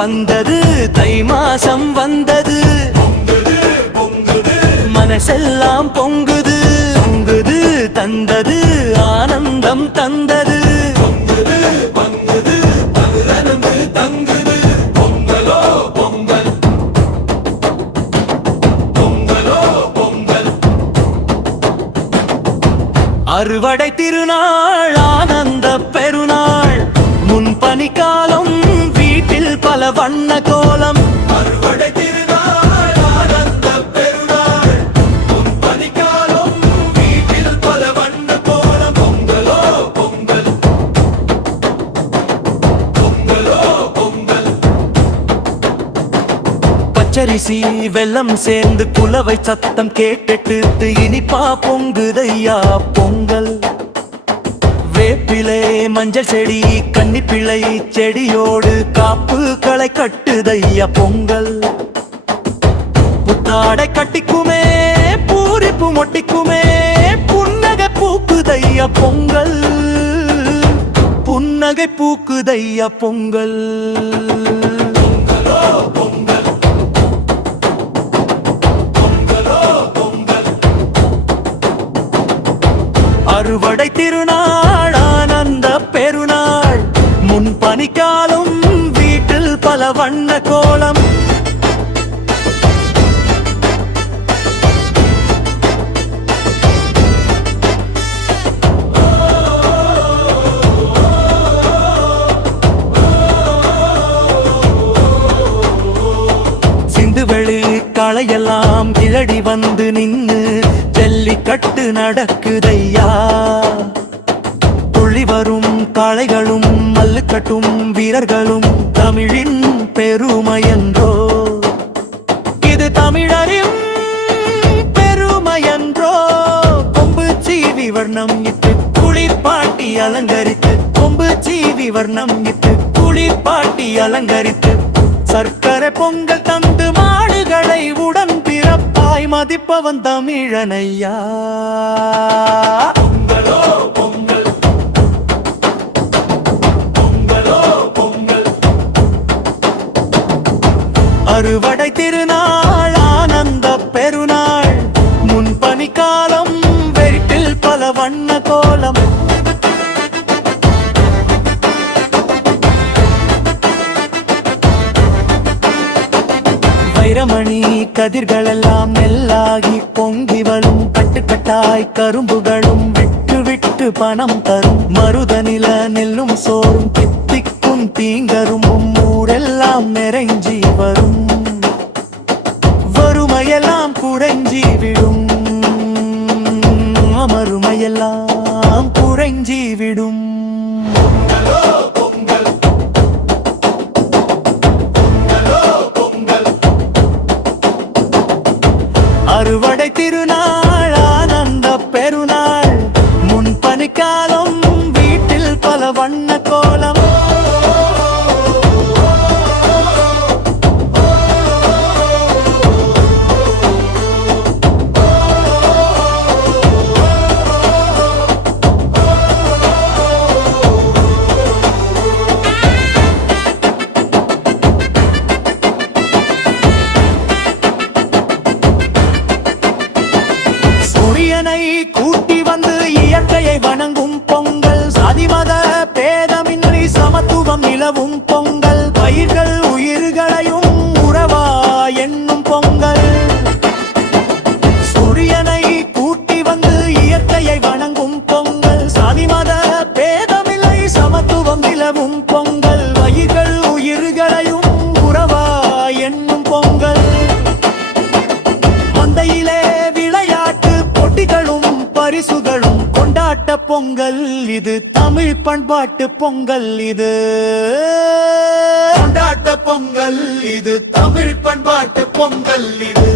வந்தது தை மாசம் வந்தது, மனசெல்லாம் பொங்குது பொங்குது, தந்தது ஆனந்தம் தந்தது. அறுவடை திருநாள் ஆனந்த பெருநாள், முன்பனிக்காலம் வீட்டில் பல வண்ண கோலம். அறுவடை திருநாள் ஆனந்த பெருநாள், முன்பனிக்காலம் வீட்டில் பல வண்ண கோலம். பொங்கலோ பொங்கல், பொங்கலோ பொங்கல். பச்சரிசி வெல்லம் சேர்ந்து குலவை சத்தம் கேட்டுட்டு இனிப்பா பொங்குதையா பொங்கல். வேப்பிலை மஞ்சள் செடி கன்னிப்பிள்ளை செடியோடு காப்பு களை கட்டுதையா பொங்கல். புத்தாடை கட்டிக்குமே பூரிப்பு மொட்டிக்குமே, புன்னகை பூக்குதையா பொங்கல், புன்னகை பூக்குதையா பொங்கல். அறுவடை திருநாள் ஆனந்த பெருநாள், முன்பனிக்காலம் வீட்டில் பல வண்ண கோலம். சிந்துவெளி களையெல்லாம் கிளடி வந்து நின்னு ஜல்லிக்கட்டு நடக்குதையா. துள்ளி வரும் காளைகளும் மல்லுக்கட்டும் வீரர்களும் தமிழின் பெருமையன்றோ, இது தமிழரின் பெருமையன்றோ. கொம்பு சீவி வர்ணம் இட்டு குளிர்பாட்டி அலங்கரித்து, கொம்பு சீவி வர்ணம் இட்டு குளிர்பாட்டி அலங்கரித்து, சர்க்கரை பொங்கல் தந்து மாடுகளை உடன் பிறப்பாய் மதிப்பவன் தமிழனையா. பொங்கலோ பொங்கல், பொங்கலோ பொங்கல். அறுவடை திருநாள் ஆனந்த பெருநாள், முன்பனிக்காலம் வெயிட்டில் பல வண்ண கோலம். வைரமணி கதிர்களெல்லாம் நெல்லாகி பொங்கி வரும், கட்டுக்கட்டாய் கரும்புகளும் விட்டு விட்டு பணம் தரும். மருதநில நெல்லும் சோறும் கித்திக்கும் தீங்கரும்பும் ஊரெல்லாம் நிறைஞ்சி வரும், வறுமையெல்லாம் குறைஞ்சி விடும், மறுமையெல்லாம் குறைஞ்சி விடும். அறுவடை திருநாள் ஆனந்த பெருநாள், முன்பனிக்காலம் வீட்டில் பல வண்ண கோலம். கூட்டி வந்து இயற்கையை வணங்கும் பொங்கல், சாதிமத பேதமின்றி சமத்துவம் நிலவும் பொங்கல், பயிர்கள் உயிர்களையும் உறவா என்னும் பொங்கல். சூரியனை கூட்டி வந்து இயற்கையை வணங்கும் பொங்கல், சாதிமத பேதமில்லை சமத்துவம் நிலவும் பொங்கல், பயிர்கள் உயிர்களையும் உறவா என்னும் பொங்கல். மந்தையிலே விளையாட்டு போட்டிகளும் பரிசுகளும் கொண்டாட்ட பொங்கல் இது, தமிழ் பண்பாட்டு பொங்கல் இது. கொண்டாட்ட பொங்கல் இது, தமிழ் பண்பாட்டு பொங்கல் இது.